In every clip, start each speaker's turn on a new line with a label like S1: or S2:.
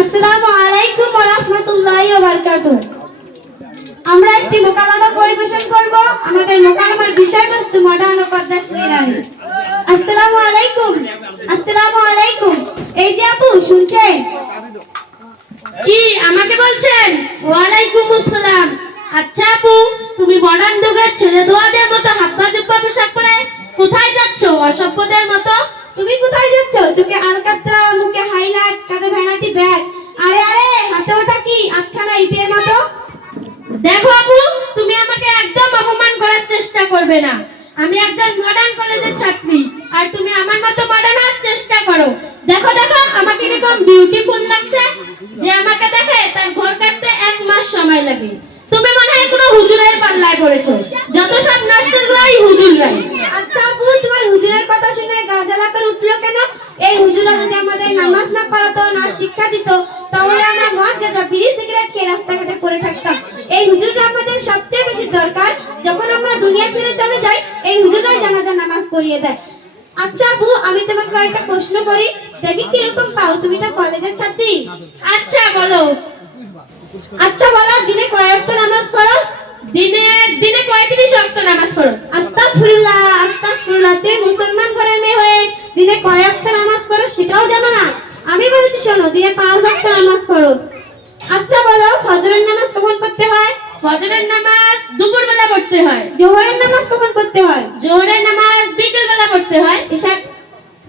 S1: আসসালামু আলাইকুম ওয়া রাহমাতুল্লাহি ওয়া বারাকাতুহু। আমরা একটি মোকালামা পরিবেশন করব আমাদের মোকালামার বিষয়বস্তু মডার্ন ও পদ্মাশ্রী রানী আসসালামু আলাইকুম আসসালামু আলাইকুম। এই যে আপু শুনছেন?
S2: কি আমাকে বলছেন? ওয়ালাইকুম আসসালাম। আচ্ছা আপু তুমি মডার্ন যুগের ছেলে দোয়াদের মতো হাব্বা জুব্বা পোশাক পরে কোথায় যাচ্ছ অসভ্যদের মতো?
S1: তুমি কোথায় যাচ্ছ চোখে আলকাতরা মুখে হাইলাইট কাঁধে ভ্যানাটি ব্যাগ আরে আরে হাতে ওটা কি আটখানা ইটের মতো
S2: দেখো আপু, তুমি আমাকে একদম অপমান করার চেষ্টা করবে না। আমি একজন মডার্ন কলেজের ছাত্রী, আর তুমি আমার মতো মডার্ন হওয়ার চেষ্টা করো। দেখো দেখো, আমাকে এরকম বিউটিফুল লাগছে যে আমাকে দেখে তার ঘর কাটতে এক মাস সময় লাগে। তুমি মনে হয় কোনো হুজুরের পাল্লায় পড়েছো। যত সব নষ্টেরগুলোই হুজুররাই।
S1: আচ্ছা আপু, তোমার হুজুরের কথা শুনে গাজালা করে উঠল কেন? এই হুজুরা যদি আমাদের নামাজ না পড়াতো, না শিক্ষা দিত, তাহলে আমরা মদ গাঁজা, বিড়ি, সিগারেট খেয়ে রাস্তাঘাটে পড়ে থাকতাম এই হুজুরটা আমাদের সবচেয়ে বেশি দরকার যখন আমরা দুনিয়া ছেড়ে চলে যাই এই হুজুরাই জানাজা নামাজ দেয়। আচ্ছা আপু আমি তোমাকে একটা প্রশ্ন করি। দেখি কীরকম পাও তুমি তো কলেজের ছাত্রী।
S2: আচ্ছা বলো।
S1: আচ্ছা বলো দিনে কয়েক তো নামাজ পড়ো
S2: দিনে দিনে পঁয়ত্রিশ ওয়াক্ত নামাজ পড়ো
S1: আস্তাগফিরুল্লাহ আস্তাগফিরুল্লাহ তুমি মুসলমান ঘরের মেয়ে হয়ে দিনে কয় ওয়াক্ত নামাজ পড়ো সেটাও জানো না? আমি বলছি শোনো দিনে পাঁচ ওয়াক্ত নামাজ পড়ো আচ্ছা বলো ফজরের নামাজ কখন পড়তে হয়?
S2: ফজরের নামাজ দুপুর বেলা পড়তে হয়।
S1: জোহরের নামাজ কখন পড়তে হয়?
S2: জোহরের নামাজ পড়তে হয়?
S1: এসা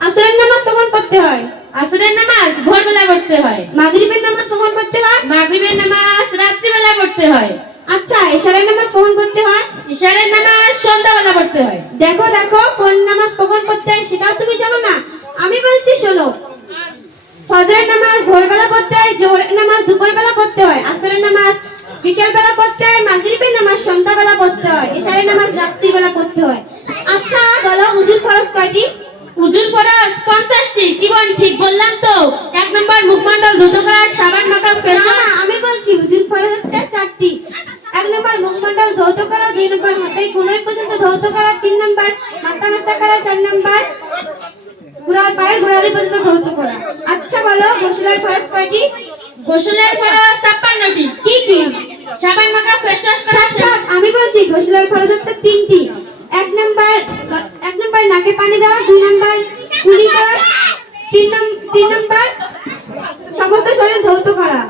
S1: আসরের নামাজ কখন পড়তে হয়?
S2: আসরের নামাজ ভোর বেলা পড়তে হয়।
S1: মাগরিবের নামাজ কখন পড়তে হয়?
S2: মাগরিবের নামাজ রাত্রি বেলা পড়তে হয়।
S1: আচ্ছা এশারের নামাজ কখন পড়তে হয়?
S2: ইশারের নামাজ সন্ধ্যা বেলা পড়তে হয়।
S1: দেখো দেখো কোন নামাজ কখন পড়তে হয় সেটাও তুমি জানো না। আমি বলছি শোনো। ফজরের নামাজ ভোরবেলা পড়তে হয় জোহরের নামাজ দুপুরবেলা পড়তে হয় আসরের নামাজ বিকেল বেলা পড়তে হয় মাগরিবের নামাজ সন্ধ্যাবেলা পড়তে হয় এশারের নামাজ রাত্রিবেলা পড়তে হয়। আচ্ছা বলো উজুর খরচ কয়টি?
S2: উজুর ফরজ পঞ্চাশটি। কি বল ঠিক বললাম তো? এক নম্বর মুখমণ্ডল ধুতো করা সাবান মাখা ফেসন
S1: আমি বলছি উজুর খরচ হচ্ছে চারটি। এক নম্বর মুখমণ্ডল ধৌত করা দুই নম্বর হাতে কোনোই পর্যন্ত ধৌত করা তিন নম্বর মাথা মাথা করা চার নম্বর গোড়া পায়ের গোড়ালি পর্যন্ত ধৌত করা। আচ্ছা বলো গোসলের খরচ কয়টি?
S2: গোসলের ফরজ ছাপ্পান্নটি।
S1: কি কি
S2: সাবান মাখা ফেস ওয়াশ করা
S1: থাক, থাক, আমি বলছি গোসলের খরচ হচ্ছে তিনটি এক নম্বর এক নম্বর নাকে পানি দেওয়া দুই নম্বর কুলি করা তিন তিন নম্বর? সমস্ত শরীর ধৌত করা।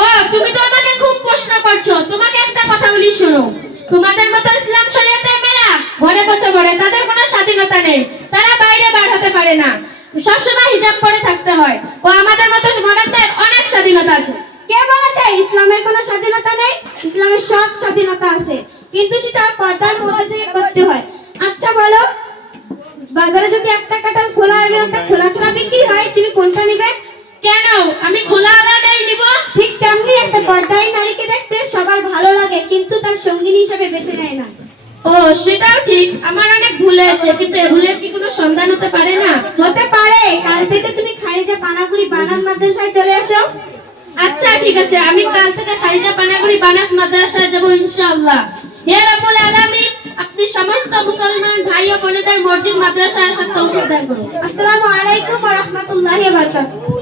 S2: ও তুমি তো আমাকে খুব প্রশ্ন করছ। তোমাকে একটা কথা বলি শোনো। তোমাদের মতো ইসলাম শরীয়তে মেয়েরা ঘরে বসে পড়ে তাদের কোনো স্বাধীনতা নেই। তারা বাইরে বার হতে পারে না। সবসময় হিজাব পরে থাকতে হয়। ও আমাদের মতো মডার্নদের অনেক স্বাধীনতা আছে।
S1: কে বলেছে ইসলামের কোনো স্বাধীনতা নেই? ইসলামের সব স্বাধীনতা আছে। কিন্তু সেটা পর্দার মধ্যে থেকে করতে হয়। আচ্ছা বলো। বাজারে যদি একটা কাঁঠাল খোলা এবং একটা খোলা ছাড়া বিক্রি হয় তুমি কোনটা নিবে?
S2: কেন? আমি খোলা আলাদাই নিব?
S1: ঠিক তেমনি একটা পর্দায় নারীকে দেখতে সবার ভালো লাগে কিন্তু তার সঙ্গিনী হিসেবে বেছে নেয় না।
S2: ও সেটাও ঠিক। আমার অনেক ভুল হয়েছে কিন্তু এ ভুলের কি কোনো সন্ধান হতে পারে না?
S1: হতে পারে। কাল থেকে তুমি খারিজা পানাগুড়ি বানান মাদ্রাসায় চলে আসো
S2: আচ্ছা ঠিক আছে। আমি কাল থেকে খালিদা পানাগুড়ি বানাক মাদ্রাসায় যাব ইনশাআল্লাহ। হে রাব্বুল আলামিন আপনি সমস্ত মুসলমান ভাই ও বোনেদের মসজিদ মাদ্রাসায় আসার তৌফিক দান করুন।
S1: আসসালামু আলাইকুম ওয়া রাহমাতুল্লাহি ওয়া বারাকাতুহু।